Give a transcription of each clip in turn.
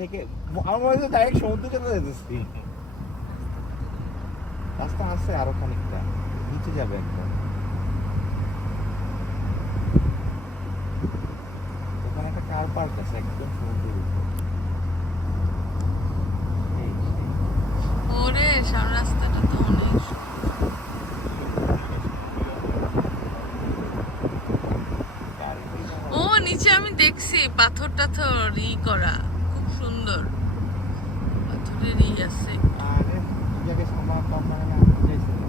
থেকে আমার মনে হয় ডাইরেক্ট সমুদ্রে চলে যেতেছি। রাস্তা আছে আরো খানিকটা, নিচে যাবে একদম। ওখানে একটা কার পার্ক আছে একদম সমুদ্রের উপর। ওরে সামনে রাস্তাটা তো অনেক ও নিচে আমি দেখছি পাথর টাথর করা, খুব সুন্দর পাথরের আছে। আরে এই জায়গায় সময় কম মানে না যাইছে না।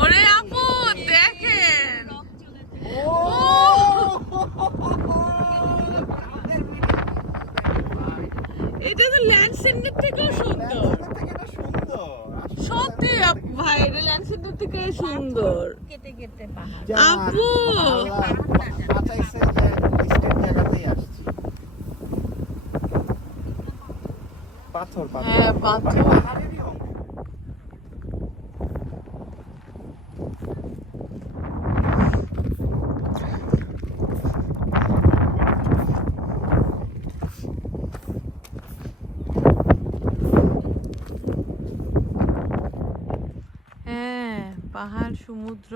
ওরে আপু দেখেন, এটা তো ল্যান্ড সেন্টার থেকেও সুন্দর। সত্যি ভাই, এটা ল্যান্ড সেন্টার থেকে সুন্দর। কেটে কেটে পাহাড়। আপু বাঁচাইছে যে স্টেট জায়গাতেই আসছি। পাথর পাথর, হ্যাঁ পাথর। পাহাড়েরই অংশ। হ্যাঁ পাহাড় সমুদ্র।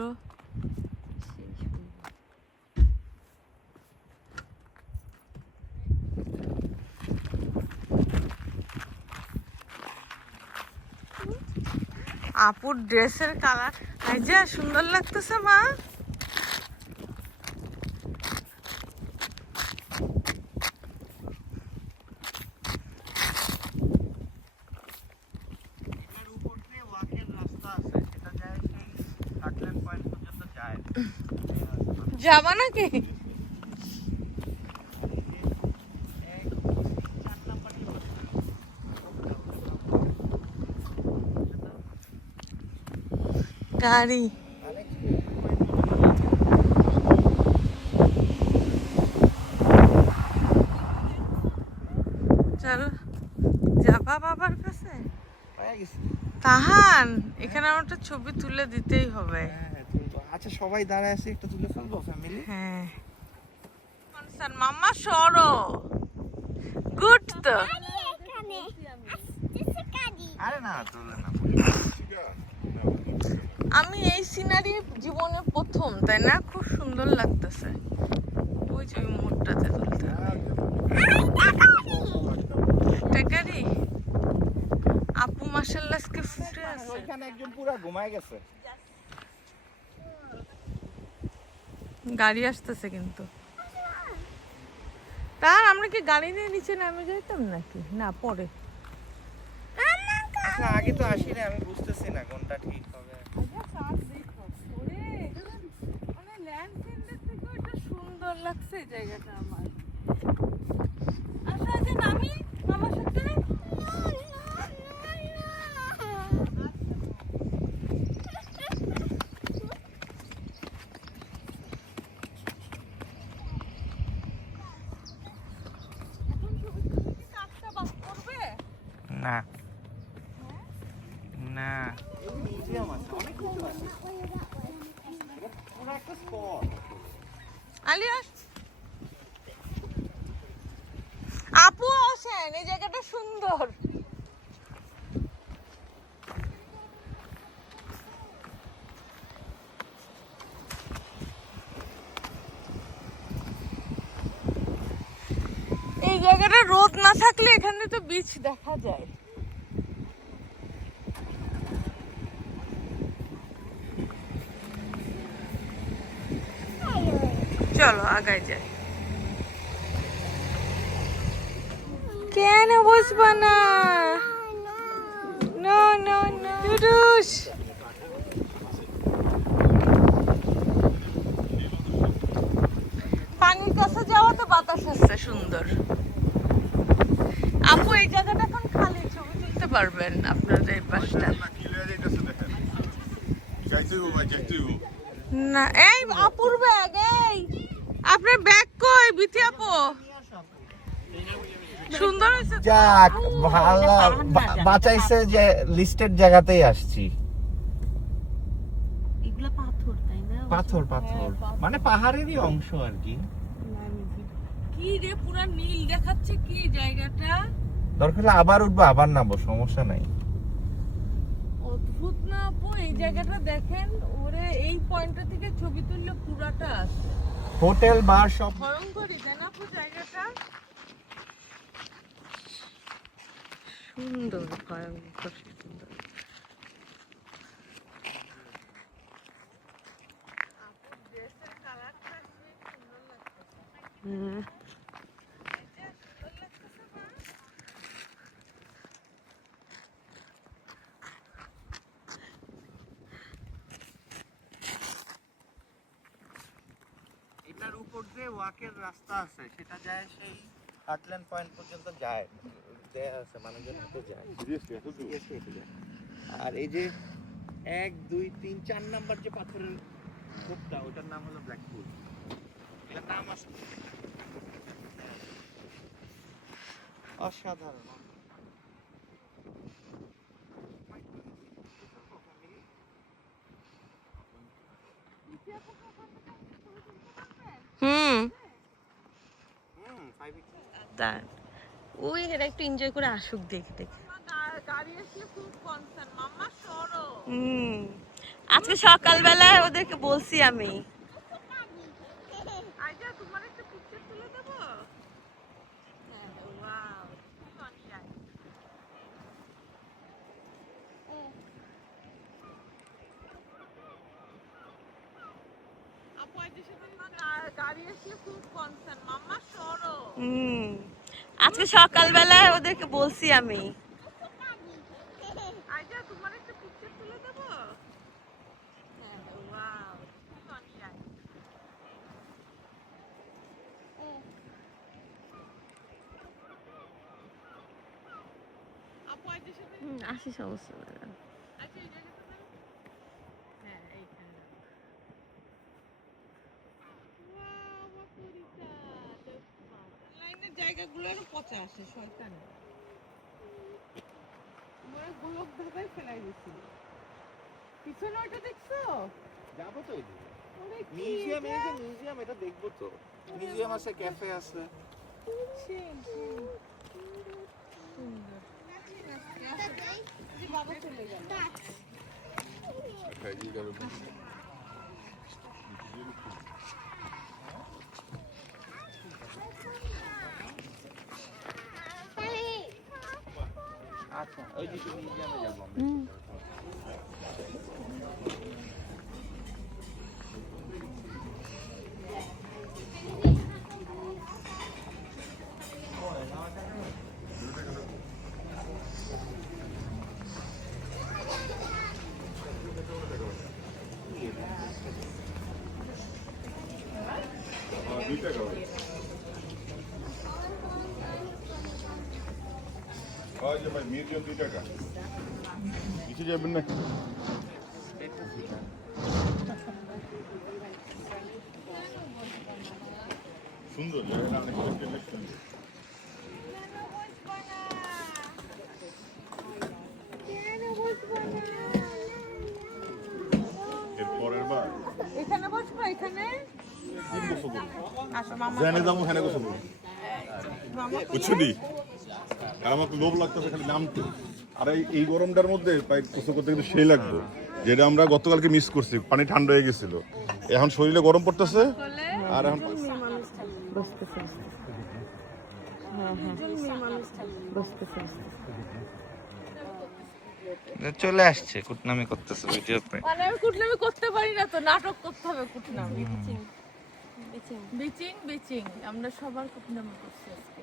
আপুর ড্রেসের কালার যা সুন্দর লাগতেছে মা। এর উপর দিয়ে ওয়াকের রাস্তা আছে, সেটা যায় সেই কাটলেন পয়েন্ট পর্যন্ত যায়। যাবা নাকি? গাড়ি চলো যাবা বাবার কাছে। হয়ে গেছে। তাহান এখানে আমার একটা ছবি তুলে দিতেই হবে। আচ্ছা সবাই দাঁড়ায় আছে, একটা তুলে ফেলবো ফ্যামিলি। হ্যাঁ মাম্মা সরো, গুড তো। আরে না তুলে না। আমি এই সিনারি জীবনে প্রথম, তাই না? খুব সুন্দর লাগতেছে। ওই যে মোড়টাতে তুলতে হবে। টেকারি আপু মাশাআল্লাহ আজকে ফুটে আছে। ওইখানে একজন পুরা ঘুমায় গেছে। গাড়ি আসতেছে কিন্তু। তার আমরা কি গাড়ি নিয়ে নিচে নামে যাইতাম নাকি? না পরে। আচ্ছা আগে তো আসিনি, আমি বুঝতেছি না কোনটা ঠিক হবে। সুন্দর লাগছে জায়গাটা আমার। আচ্ছা যে নামি মামার সাথে। না না মিউজিয়াম আছে, অনেক কিছু আছে। পুরো একটা স্পট। আলিয়াস আপু আসেন, এই জায়গাটা সুন্দর। এই জায়গাটা রোদ না থাকলে এখানে তো বিচ দেখা যায়। চলো আগায় যাই। কেন বসবা না? নো নো নো টুটুস। পানির কাছে যাওয়া তো বাতাস আসছে সুন্দর। আপু এই জায়গাটা এখন খালি, ছবি তুলতে পারবেন আপনাদের এই পাশটা। না এই আপুর ব্যাগ, এই আপনার ব্যাগ কই বিথি আপু? সুন্দর হয়েছে। যাক ভালো বাঁচাইছে যে লিস্টেড জায়গাতেই আসছি। এগুলা পাথর তাই না? পাথর পাথর মানে পাহাড়েরই অংশ আর কি। কি কি রে পুরা নীল দেখাচ্ছে কি জায়গাটা। দরকার হলে আবার উঠবো আবার নামবো, সমস্যা নাই। অদ্ভুত না আপু, এই জায়গাটা দেখেন, ওরে এই পয়েন্টটা থেকে ছবি তুললে পুরাটা আছে। হোটেল বার সব ভয়ঙ্করই তাই না আপু জায়গাটা? সুন্দর, ভয়ঙ্কর সুন্দর। হুম। এটার উপর দিয়ে ওয়াকের রাস্তা আছে, সেটা যায় সেই হার্টল্যান্ড পয়েন্ট পর্যন্ত যায়, দেয়া আছে মানুষজন তো যায়। Seriously যায়। আর এই যে 1 2 3 4 নাম্বার যে পাথরের খোপটা, ওটার নাম হলো ব্ল্যাকপুল। এটার নাম আছে অসাধারণ। হুম, 5 তাই ওই এরা একটু এনজয় করে আসুক, দেখে দেখে। হুম, আজকে সকালবেলায় ওদেরকে বলছি আমি। হুম, আজকে সকালবেলায় ওদেরকে বলছি আমি। আসি, সমস্যা না। জায়গাগুলো পচা আসে, শয়তান গোলক ধাঁধায় ফেলাই দিছিল। পিছনে ওইটা দেখছো? যাবো তো ওইদিকে। মিউজিয়াম, এই যে মিউজিয়াম, এটা দেখবো তো। মিউজিয়াম আছে, ক্যাফে আছে। বাবা চলে গেল। আচ্ছা, ওইদিকে মিউজিয়ামে যাবো আমরা। ভাই মিউজিয়াম 2 টাকা নিচে যাবেন না? সুন্দর জায়গাটা, অনেক সুন্দর। এর পরের বার এখানে বসবো, এখানে আসো মামা। জেনে যাবো, হ্যাঁ গোসল করবো বুঝছি। আর আমার তো লোভ লাগতেছে খালি নামতে। আর এই গরমটার মধ্যে পাই গোসল করতে কিন্তু সেই লাগবে, যেটা আমরা গতকালকে মিস করছি। পানি ঠান্ডা হয়ে গেছিল, এখন শরীরে গরম পড়তেছে। আর এখন চলে আসছে, কুটনামি করতেছে ভিডিওতে। মানে আমি কুটনামি করতে পারি না তো, নাটক করতে হবে কুটনামি। বিচিং বিচিং আমরা সবার কুটনামি করছি আজকে।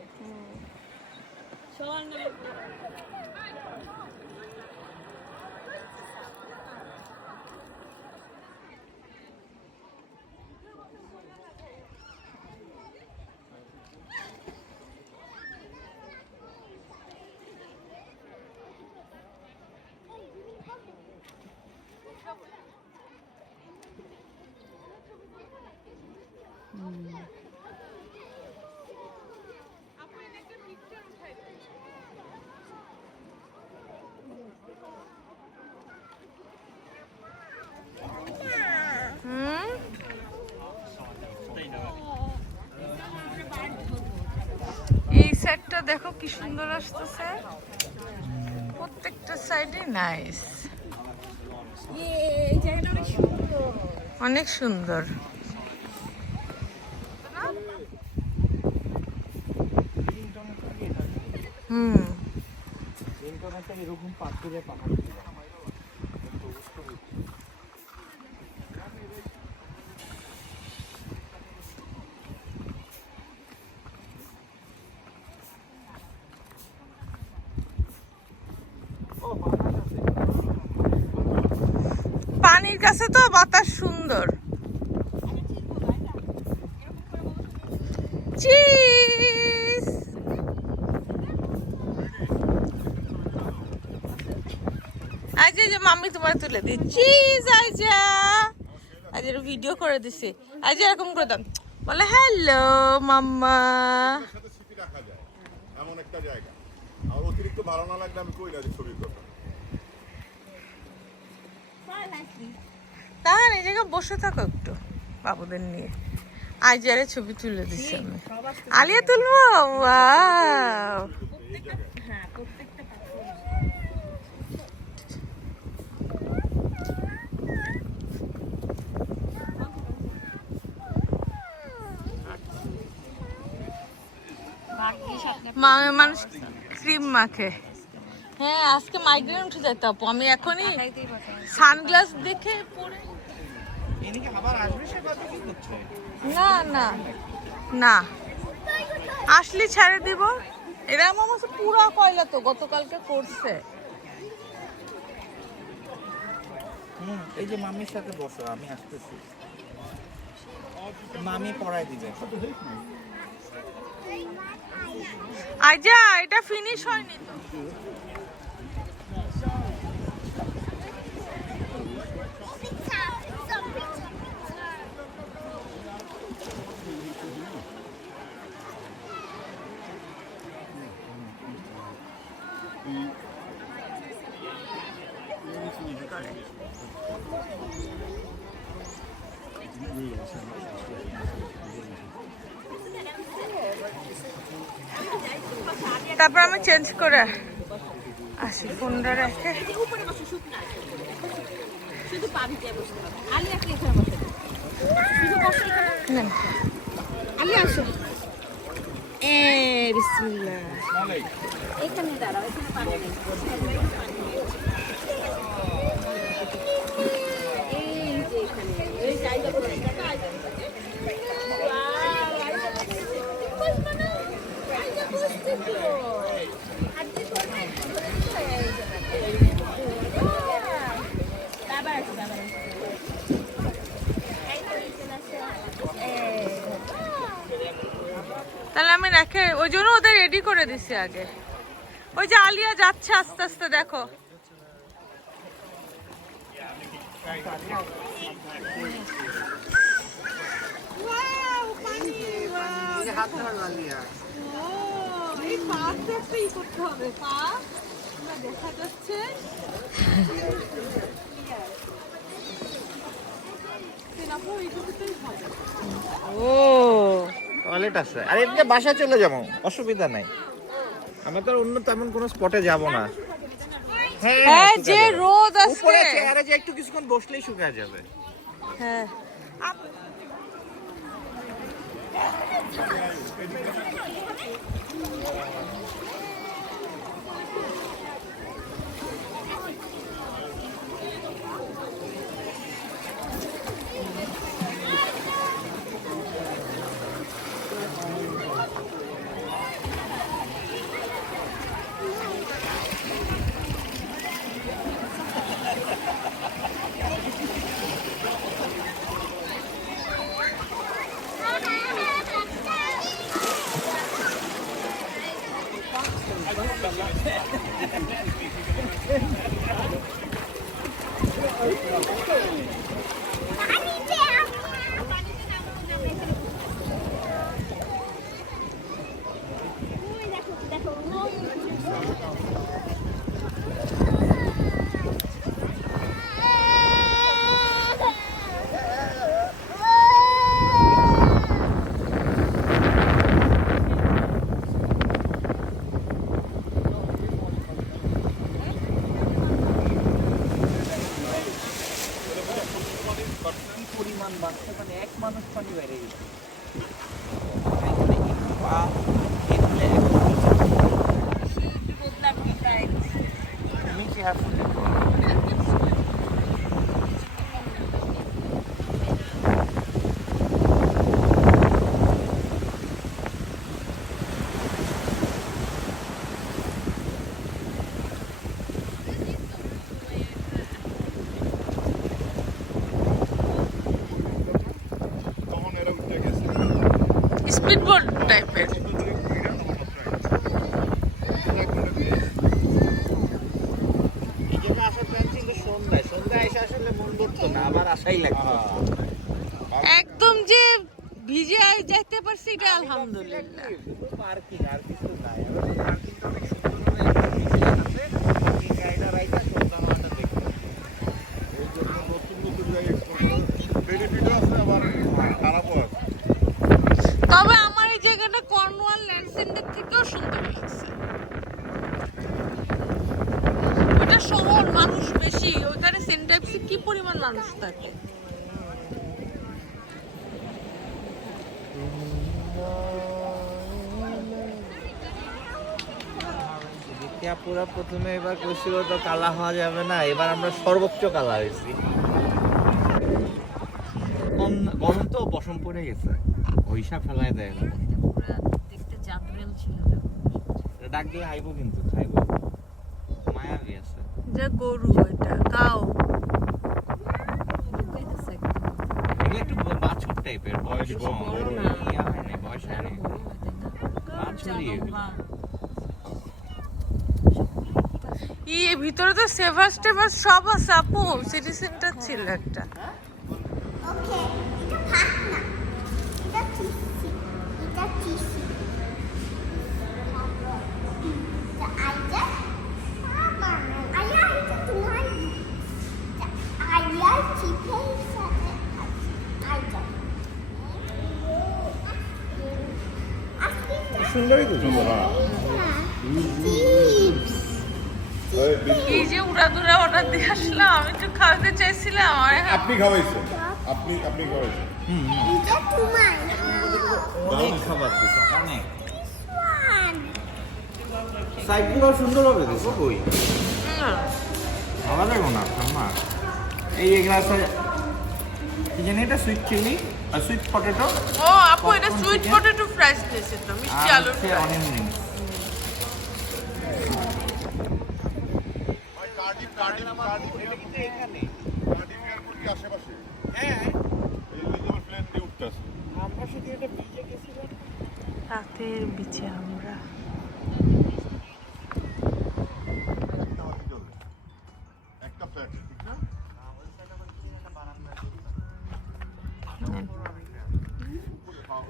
সবার নামে দেখো কি সুন্দর আসতেছে, প্রত্যেকটা সাইডে নাইস, এই জায়গাটা অনেক সুন্দর। অনেক সুন্দর। হুম, এরকম পাথুরে পাহাড় ছিল। পানির কাছে তো বাতাস সুন্দর। চিজ আজ যে মাম্মি তোমার তুলে দি চিজ, আইজা আজ ভিডিও করে দিছি, আজ এরকম করে দাম বলে হ্যালো মাম্মা। সাথে স্মৃতি রাখা যায় এমন একটা জায়গা। আর অতিরিক্ত ভালো না লাগলে আমি কই না যে ছবির কথা। তাহলে এই জায়গায় বসে থাকো একটু বাবুদের নিয়ে। আইজারে ছবি তুলে দিচ্ছি আমি, আলিয়া তুলবো। ওয়াও, মানুষ ক্রিম মাখে। হ্যাঁ, আজকে মাইগ্রেন উঠে যেত আপু, আমি এখনই সানগ্লাস দেখে পরে। এদিকে আবার আসবে, সে কথা কি করছে? না না না, আসলে ছেড়ে দিব। এরা আমার কাছে পুরা কয়লা তো গতকালকে করছে। এই যে মামির সাথে বসো, আমি আসতেছি। মামি পড়ায় দিবে। আইজা, এটা ফিনিশ হয়নি তো। তারপর আমি চেঞ্জ করে আসি, ফোনটা রেখে। শুধু পা ভিজিয়ে বসতে হবে। আলি আপনি এখানে বসে শুধু বসে না, আলি আসো। বিসমিল্লাহ, এখানে দাঁড়াও, এখানে পানি নেই। এই যে এখানে এই জায়গা বসে দেখো, আইজা বসে। ওয়াও, আইজা বসে। বসবে না? আইজা বসছে তো। হাঁটতে করবে? এই যে বাবা আছে, বাবা আছে। এই তো এখানে আছে। তাহলে আমি রেখে, ওই জন্য ওদের রেডি করে দিছি আগে। ওই যে আলিয়া যাচ্ছে আস্তে আস্তে, দেখো। হাত ধর আলিয়া। এই পাতে ই করতে হবে, পা আমরা দেখা যাচ্ছে। ও টয়লেট আছে, আর এদিকে বাসা চলে যাবো, অসুবিধা নাই। আমরা তো অন্য তেমন কোনো স্পটে যাব না। হ্যাঁ, হ্যাঁ, শুকায় যে যাবে। রোদ উপরে আছে। চেয়ারে যে একটু কিছুক্ষণ বসলেই শুকায় যাবে। হ্যাঁ, আসছে, মানে এক মানুষ পানি বাইরে গেছে। তখন এরা উঠে গেছে স্পিড বোট টাইপের। এই জন্য আসার প্ল্যান ছিল সন্ধ্যায় এসে আসলে মন করতো না, আবার আশাই লাগতো। একদম যে ভিজে যাইতে পারছি এটা আলহামদুলিল্লাহ। পার্কিং আর কিছু নাই। পার্কিংটা অনেক সুন্দর আছে, পার্কিং গাড়িটা রাইখা সন্ধ্যা মাটা দেখতে। এই জন্য নতুন নতুন জায়গায় বেনিফিটও আছে, আবার খারাপও আছে। তবে আমার এই জায়গাটা কর্নওয়াল ল্যান্ড সেন্টার থেকেও সুন্দর লাগছে। ওটা শহর, মানুষ বেশি, ওইখানে সেন্ট টাইপসে কি পরিমাণ মানুষ থাকে। পুরা প্রথমে এবার কইছিল তো কালা হওয়া যাবে না, এবার আমরা সর্বোচ্চ কালা হয়েছি। গরম তো পশম পড়ে গেছে, ওইসা ফেলায় দেয় না। দেখতে জাদরেল ছিল। ডাক দিয়ে আইবো, কিন্তু খাইবো, মায়াবী আছে। যে গরু এটা কাও এগুলো একটু বাছুর টাইপের, বয়স কম, বড় না। ইয়া হয় নাই, বয়স হয় নাই, বাছুরই এগুলো। ভিতরে তো সেভাস টেভাস সব আছে আপু, সিটি সেন্টার ছিল একটা। ওকে, এটা থাক না। এটা চিসি। এটা চিসি। এটা আইজা। বাবা, আয়া এটা তোমার। আয়া চিপের সাথে আছে। আইজা। আজকে সুন্দরই তো সুন্দর, হ্যাঁ। চিপস। এই যে উড়াদুরা অর্ডার দিয়ে আসলাম, আমি একটু খাওয়াতে চাইছিলাম। আপনি খাওয়াইছেন, আপনি খাওয়াইছেন। এটা তোমার। অনেক খাবার দিছে, অনেক। One. সাইডগুলো সুন্দর হবে দিছো কই? ভালো লাগবে না ঠাম্মা। এই গ্লাসে কি জানি এটা সুইট চিলি আর সুইট পটেটো ও আপু, এটা সুইট পটেটো ফ্রাইস দিয়েছে তো, মিষ্টি আলুর আর অনিয়ন রিংস। কার্ডিফ এখানে, কার্ডিফ এয়ারপোর্ট কি আশেপাশে? হ্যাঁ, এই যে আমার প্লেন দিয়ে উঠতেছে। আমরা শুধু এটা ভিজে গেছিলাম। রাতের বিচে আমরা। একটা ফ্ল্যাট, ঠিক না?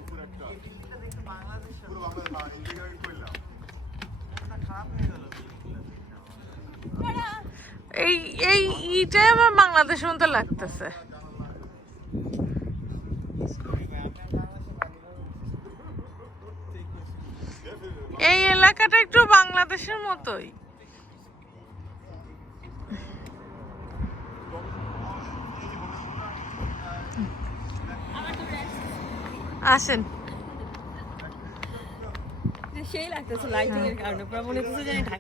উপরে একটা। পুরো বাংলাদেশ, হ্যাঁ, এই জায়গায় কইলাম। এই ইটাই আমার বাংলাদেশের মতো লাগতেছে। এই এলাকাটা একটু বাংলাদেশের মতোই। আসেন। সেই লাগতেছে লাইটিং এর কারণে, পুরো মনে হচ্ছে যে